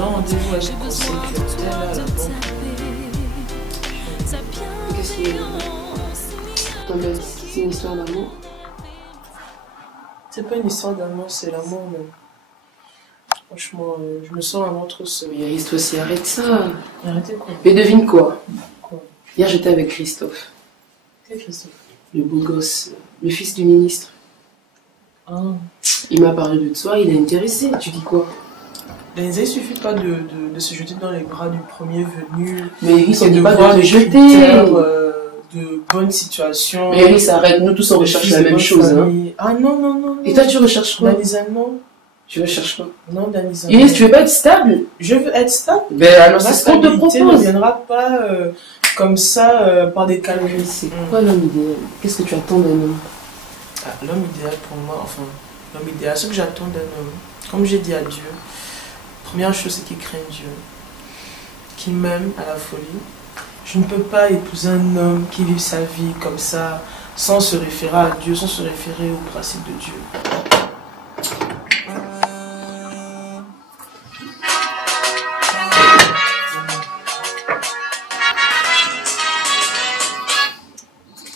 J'ai un rendez-vous avec le conseiller culturel à la banque. Qu'est-ce qu'il y a? C'est une histoire d'amour? C'est pas une histoire d'amour, c'est l'amour même. Franchement, je me sens vraiment trop seule. Mais Iris, toi aussi, arrête ça. Arrêtez quoi? Mais devine quoi? Quoi? Hier, j'étais avec Christophe. Quel Christophe? Le beau gosse, le fils du ministre. Ah. Il m'a parlé de toi, il est intéressé. Tu dis quoi? Il suffit pas de se jeter dans les bras du premier venu. Mais Iris, on et dit de pas voir de te des jeter. critères, de bonnes situations. Mais Iris, arrête, nous tous on recherche la même chose. Hein. Ah non, non, non. Et toi, tu recherches quoi? Danisa, non. Tu recherches quoi? Non, Danisa. Iris, tu veux pas être stable? Je veux être stable. Ben alors, La c'est ce qu'on te stabilité ne propose. viendra pas comme ça par des calculs. C'est quoi l'homme idéal? Qu'est-ce que tu attends d'un homme? Ah, l'homme idéal pour moi, enfin, l'homme idéal, ce que j'attends d'un homme, comme j'ai dit à Dieu, première chose c'est qu'il craigne Dieu, qu'il m'aime à la folie. Je ne peux pas épouser un homme qui vit sa vie comme ça, sans se référer à Dieu, sans se référer au principe de Dieu.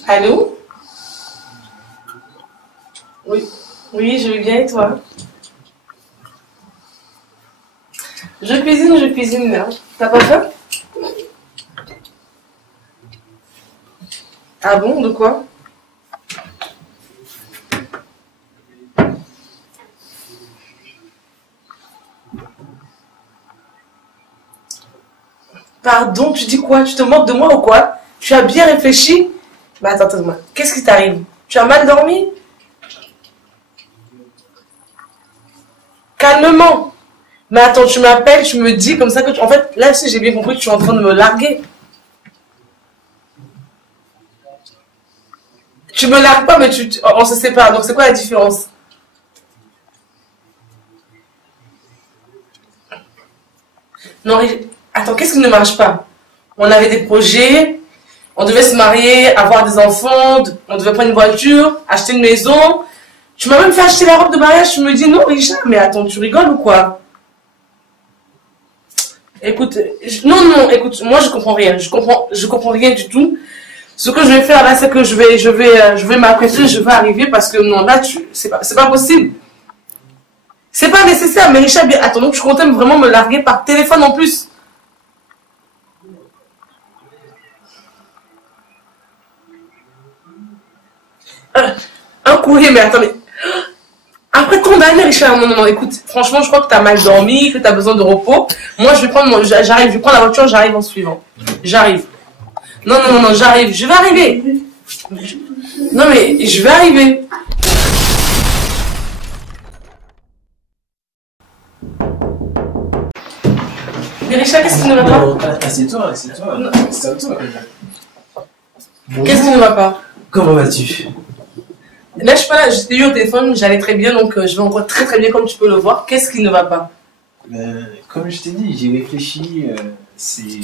Allô? Oui. Oui, je vais bien et toi? Je cuisine là. T'as pas faim? Ah bon, de quoi? Pardon, tu dis quoi? Tu te moques de moi ou quoi? Tu as bien réfléchi? Mais attends-moi, qu'est-ce qui t'arrive? Tu as mal dormi? Calmement. Mais attends, tu m'appelles, tu me dis comme ça que en fait, là, si j'ai bien compris que tu es en train de me larguer. Tu me largues pas, mais on se sépare. Donc, c'est quoi la différence? Non, attends, qu'est-ce qui ne marche pas? On avait des projets, on devait se marier, avoir des enfants, on devait prendre une voiture, acheter une maison. Tu m'as même fait acheter la robe de mariage, tu me dis non, Richard, mais attends, tu rigoles ou quoi? Écoute, non, écoute, moi je comprends rien, je comprends rien du tout. Ce que je vais faire là, c'est que je vais m'apprêter, je vais arriver parce que non, là, c'est pas possible. C'est pas nécessaire, mais Richard, bien, attends, donc tu comptais vraiment me larguer par téléphone en plus. Un courrier, mais attends, mais... Après tant d'années, Richard, non, écoute, franchement, je crois que tu as mal dormi, que tu as besoin de repos. Moi, je vais prendre j'arrive, je prends la voiture, j'arrive en suivant. J'arrive. Non, j'arrive, je vais arriver. Non, mais je vais arriver. Mais Richard, qu'est-ce qui ne va pas? Non, assieds-toi. C'est à toi. Qu'est-ce qui ne va pas? Comment vas-tu? Là, je suis pas là, j'étais eu au téléphone, j'allais très bien, donc je vais encore très très bien comme tu peux le voir. Qu'est-ce qui ne va pas? Comme je t'ai dit, j'ai réfléchi, c'est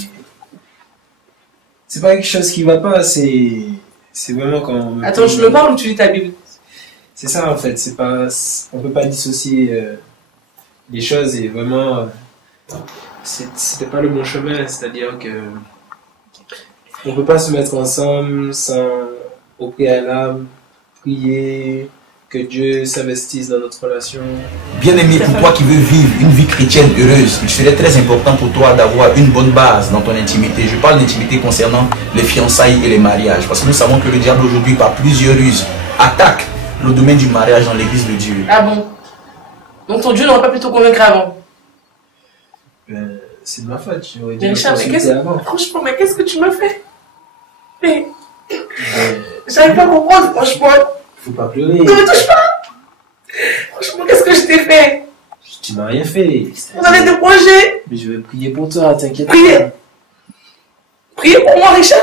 pas quelque chose qui va pas, c'est vraiment quand... Attends, je me parle ou tu lis ta Bible? C'est ça en fait, on peut pas dissocier les choses et vraiment, c'était pas le bon chemin, c'est-à-dire que on peut pas se mettre ensemble sans au préalable prier, que Dieu s'investisse dans notre relation. Bien-aimé, pour toi qui veux vivre une vie chrétienne heureuse, il serait très important pour toi d'avoir une bonne base dans ton intimité. Je parle d'intimité concernant les fiançailles et les mariages. Parce que nous savons que le diable aujourd'hui, par plusieurs ruses, attaque le domaine du mariage dans l'église de Dieu. Ah bon? Donc ton Dieu n'aurait pas pu te convaincre avant? C'est de ma faute, j'aurais dû Mais Richard, franchement, mais qu'est-ce que tu me fais? Mais... J'arrive pas à comprendre, franchement. Faut pas pleurer. Ne me touche pas! Franchement, qu'est-ce que je t'ai fait? Tu m'as rien fait. On avait des projets. Mais je vais prier pour toi, t'inquiète pas. Priez pour moi, Richard.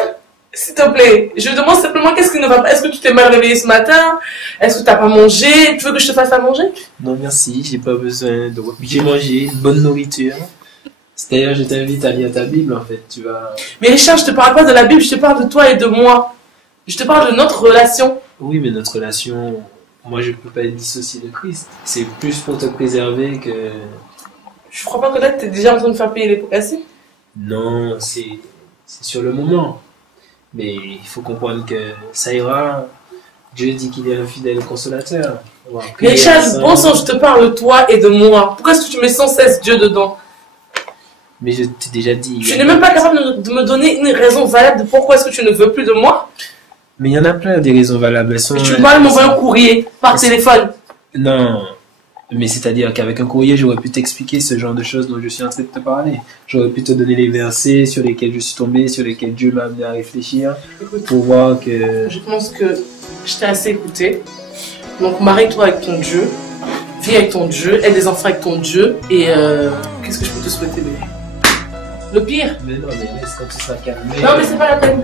S'il te plaît. Je demande simplement qu'est-ce qui ne va pas. Est-ce que tu t'es mal réveillé ce matin? Est-ce que tu n'as pas mangé? Tu veux que je te fasse à manger? Non, merci, j'ai pas besoin de... J'ai mangé, une bonne nourriture. D'ailleurs, je t'invite à lire ta Bible, en fait. Tu vas... Mais Richard, je te parle pas de la Bible, je te parle de toi et de moi. Je te parle de notre relation. Oui, mais notre relation, moi je peux pas être dissocié de Christ. C'est plus pour te préserver que Je crois pas que là, t'es déjà en train de faire payer les pots cassés. Non, c'est sur le moment. Mais il faut comprendre que ça ira. Dieu dit qu'il est un fidèle consolateur. Mais Richard, bon sang, je te parle de toi et de moi. Pourquoi est-ce que tu mets sans cesse Dieu dedans? Mais je t'ai déjà dit. Tu n'es même pas capable de me donner une raison valable de pourquoi est-ce que tu ne veux plus de moi? Mais il y en a plein des raisons valables. Elles sont, Tu me parles de m'envoyer un courrier par téléphone. Non. Mais c'est-à-dire qu'avec un courrier, j'aurais pu t'expliquer ce genre de choses dont je suis en train de te parler. J'aurais pu te donner les versets sur lesquels je suis tombé, sur lesquels Dieu m'a amené à réfléchir, pour voir que... Je pense que je t'ai assez écouté. Donc marie-toi avec ton Dieu, vis avec ton Dieu, aide les enfants avec ton Dieu, et qu'est-ce que je peux te souhaiter, bébé? Le pire? Mais non, mais laisse quand tu seras calmé. Non, mais c'est pas la peine.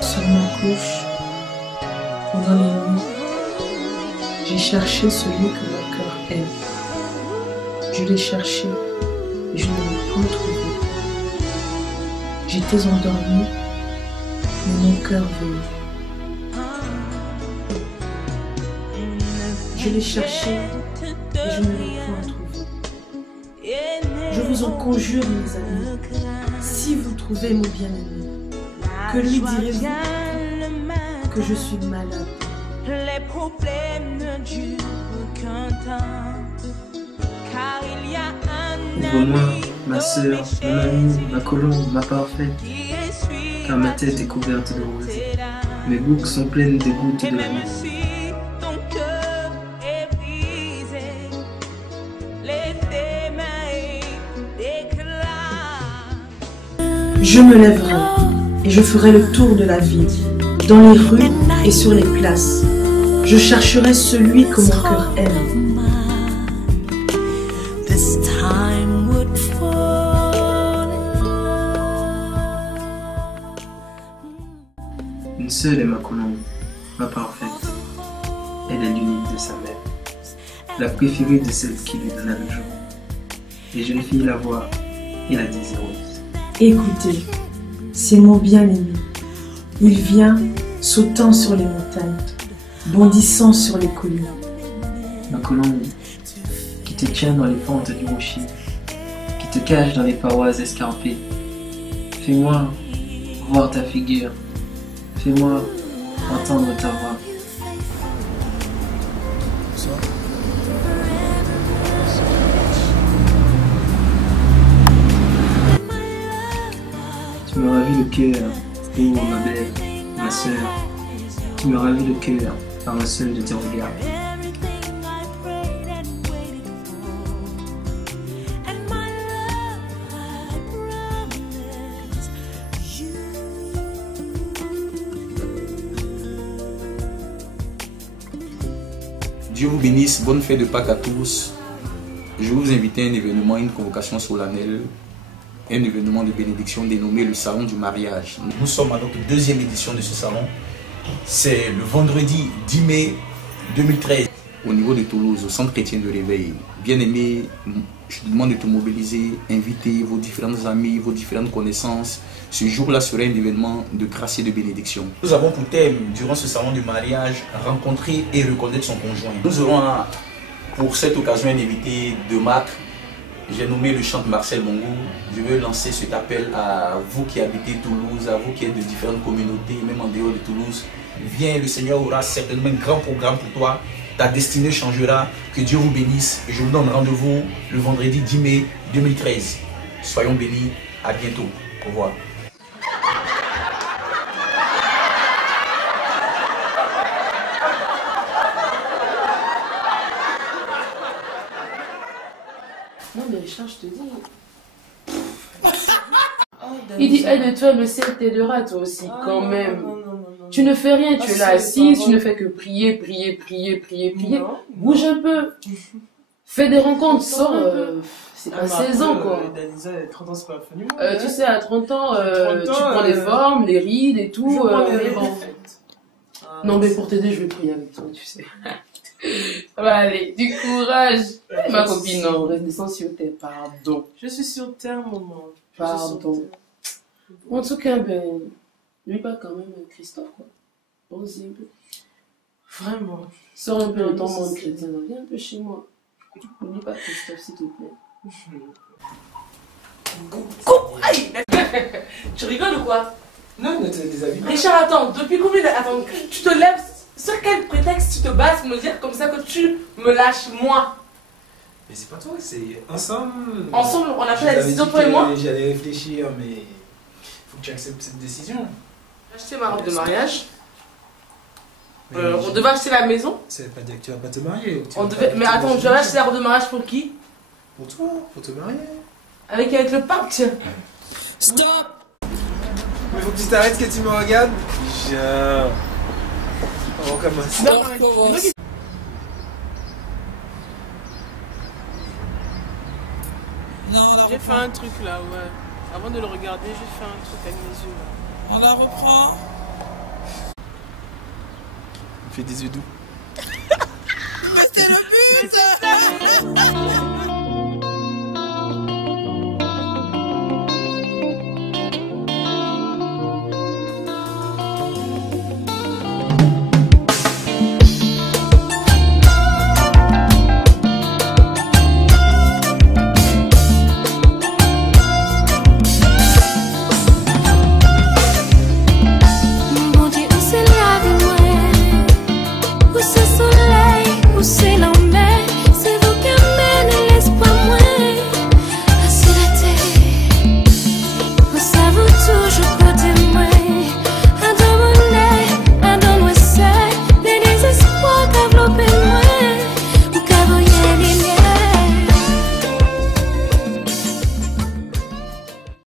Sur ma couche, pendant les nuits, j'ai cherché celui que mon cœur aime. Je l'ai cherché et je ne l'ai point trouvé. J'étais endormie, mais mon cœur veillait. Je l'ai cherché et je ne l'ai point trouvé. Je vous en conjure, mes amis, si vous trouvez mon bien-aimé, que lui direz-vous que je suis malade? Les problèmes ne durent qu'un temps, car il y a un Ouvre-moi, ami, ma sœur, mon amie, ma colombe, ma parfaite, car ma tête est couverte de roses. Mes boucles sont pleines de gouttes et de même l'amour. si ton cœur est brisé, les démailles d'éclat. Je me lèverai et je ferai le tour de la ville, dans les rues et sur les places. Je chercherai celui que mon cœur aime. This time would fall. Une seule est ma colombe, ma parfaite. Elle est l'unique de sa mère, la préférée de celle qui lui donna le jour. Les jeunes filles la voient et la désireuse. Écoutez, c'est mon bien-aimé. Il vient sautant sur les montagnes, bondissant sur les collines. Ma colombe, qui te tient dans les pentes du rocher, qui te cache dans les parois escarpées. Fais-moi voir ta figure, fais-moi entendre ta voix. Tu me ravis le cœur, oh ma belle, ma sœur. Tu me ravis le cœur par un seul de tes regards. Dieu vous bénisse, bonne fête de Pâques à tous. Je vous invite à un événement, une convocation solennelle, un événement de bénédiction dénommé le Salon du mariage. Nous sommes à notre deuxième édition de ce salon. C'est le vendredi 10 mai 2013 au niveau de Toulouse, au Centre chrétien de réveil. Bien-aimés, je vous demande de te mobiliser, inviter vos différents amis, vos différentes connaissances. Ce jour-là sera un événement de grâce et de bénédiction. Nous avons pour thème, durant ce salon du mariage, rencontrer et reconnaître son conjoint. Nous aurons pour cette occasion un invité de marque. J'ai nommé le chante Marcel Bongo. Je veux lancer cet appel à vous qui habitez Toulouse, à vous qui êtes de différentes communautés, même en dehors de Toulouse. Viens, le Seigneur aura certainement un grand programme pour toi. Ta destinée changera. Que Dieu vous bénisse. Et je vous donne rendez-vous le vendredi 10 mai 2013. Soyons bénis. À bientôt. Au revoir. Non, mais Richard, je te dis. Il dit aide-toi, le ciel t'aidera toi aussi, quand même. Tu ne fais rien, tu es là assise, tu ne fais que prier, prier, prier, prier, prier. Bouge un peu. Fais des rencontres, sors. C'est pas 16 ans, quoi. 30 ans, c'est pas la fin du monde. Tu sais, à 30 ans, 30 tu ans, prends des formes, des rides et tout. Mais bon. Non, mais pour t'aider, je vais prier avec toi, tu sais. Ça va aller, du courage. Ma copine, non, reste descend sur terre, pardon. Je suis sur terre, maman. Pardon. En tout cas, ben, lui pas quand même Christophe, quoi. Bon, un peu. Vraiment. Sors un peu de ton monde chrétien, viens un peu chez moi. N'oublie pas Christophe, s'il te plaît. Aïe. Tu rigoles ou quoi? Non, mais t'as des avis. Richard, attends, depuis combien de... Attends, tu te lèves, sur quel prétexte tu te bases pour me dire comme ça que tu me lâches moi? Mais c'est pas toi, c'est ensemble. Ensemble, on a fait la décision toi et moi. J'allais réfléchir, mais faut que tu acceptes cette décision. J'ai acheté ma robe de mariage. Mais On devait acheter la maison. ça veut pas dire que tu vas pas te marier. Mais attends, je devais acheter la robe de mariage pour qui? Pour toi, pour te marier. Avec le pape, tiens. Stop! Mais faut que tu t'arrêtes que tu me regardes. Genre. On recommence. On recommence. Non, on la J'ai fait reprend. un truc là, ouais. Avant de le regarder, j'ai fait un truc avec mes yeux là. On la reprend. On fait des yeux doux.